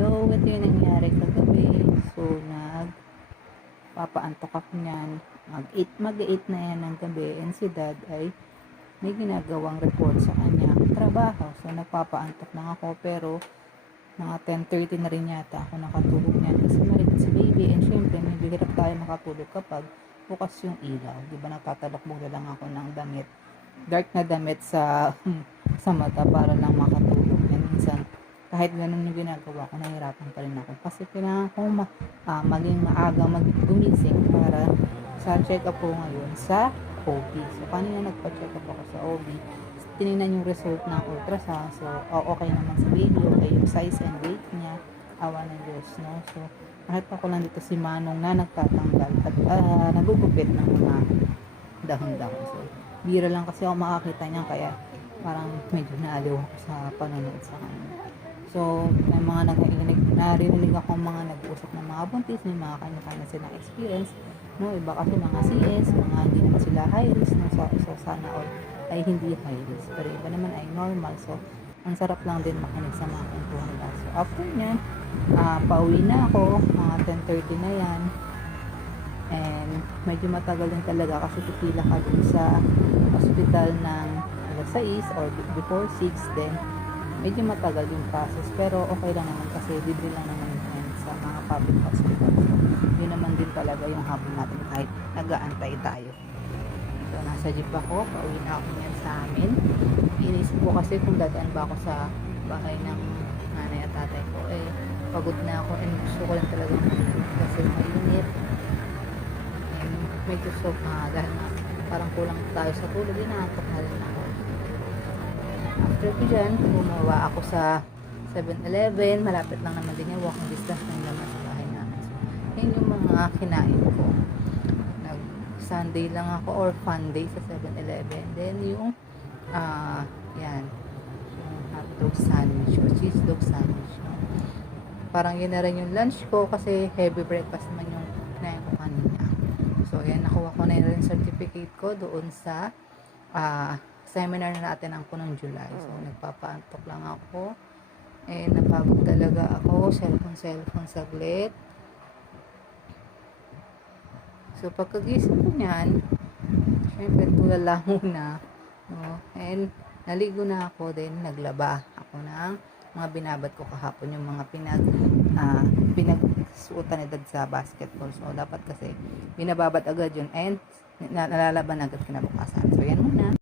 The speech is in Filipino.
So, ito yung nangyari kagabi. So, papaantok ako niyan. Mag-8 na yan ng gabi. And si dad ay may ginagawang report sa kanya trabaho. So, nagpapaantok lang ako. Pero, mga 10:30 na rin yata ako nakatulog niyan. Kasi maligit si baby. And syempre, medyo hirap tayo makatulog kapag bukas yung ilaw. Diba, nagtatalakbog na lang ako ng damit. Dark na damit sa sa mata para lang makatulog. And minsan, kahit ganun yung ginagawa ko, nahihirapan pa rin ako. Kasi kailangan ko maging maaga gumising para sa check-up ko ngayon sa OB. So, kanina nagpa-check up ako sa OB. Tinignan yung result ng ultrasound. So, okay naman sa baby. Okay yung size and weight niya. Awa ng Diyos, no? So, nakita ko lang dito si Manong na nagtatanggal at nagugupit ng mga dahon-dahon. So, bira lang kasi ako makakita niya kaya parang medyo naaliw ako sa panonood sa kanya. So, may mga narinig ako mga nag-usap ng mga buntis, may mga kanya-kanya silang experience, no? Iba kasi mga CS, mga hindi naman sila high risk, no? So sana all ay hindi high risk, pero iba naman ay normal. So, ang sarap lang din makinig sa mga kwentuhan nila. So, after nyan, pauwi na ako, mga 10:30 na yan, and medyo matagal din talaga kasi pipila ka dun sa hospital ng alas 6 or before 6, then medyo matagal yung process, pero okay lang naman kasi libre lang naman yan sa mga public hospitals. So, yun naman din talaga yung habol natin kahit nag-aantay tayo. So, nasa jeep ako, pauwi na ako yan sa amin. Inisip ko kasi kung dadaan ba ako sa bahay ng nanay at tatay ko, pagod na ako and gusto ko lang talaga kasi mainit. And medyo dahil na parang kulang tayo sa tulog, inaantok na rin ako. After ko dyan, gumawa ako sa 7-Eleven. Malapit lang naman din yung walking distance ng naman sa bahay namin. So, yun yung mga kinain ko. Nag-Sunday lang ako or fun day sa 7-Eleven. Then yung, yan, yung hotdog sandwich o cheese dog sandwich. Parang yun na rin yung lunch ko kasi heavy breakfast naman yung kinain ko kanina. So, yan, nakuha ko na yung certificate ko doon sa, seminar na natin ang punong July. So, nagpapaantok lang ako. Napagod talaga ako. Cellphone saglit. So, pagkagising ko niyan, syempre, tulala muna. No? And, naligo na ako. Then, naglaba ako ng mga binabad ko kahapon. Yung mga pinagsuotan nila sa basketball. So, dapat kasi binababad agad yun. And, nalalaban agad kinabukasan. So, yan muna.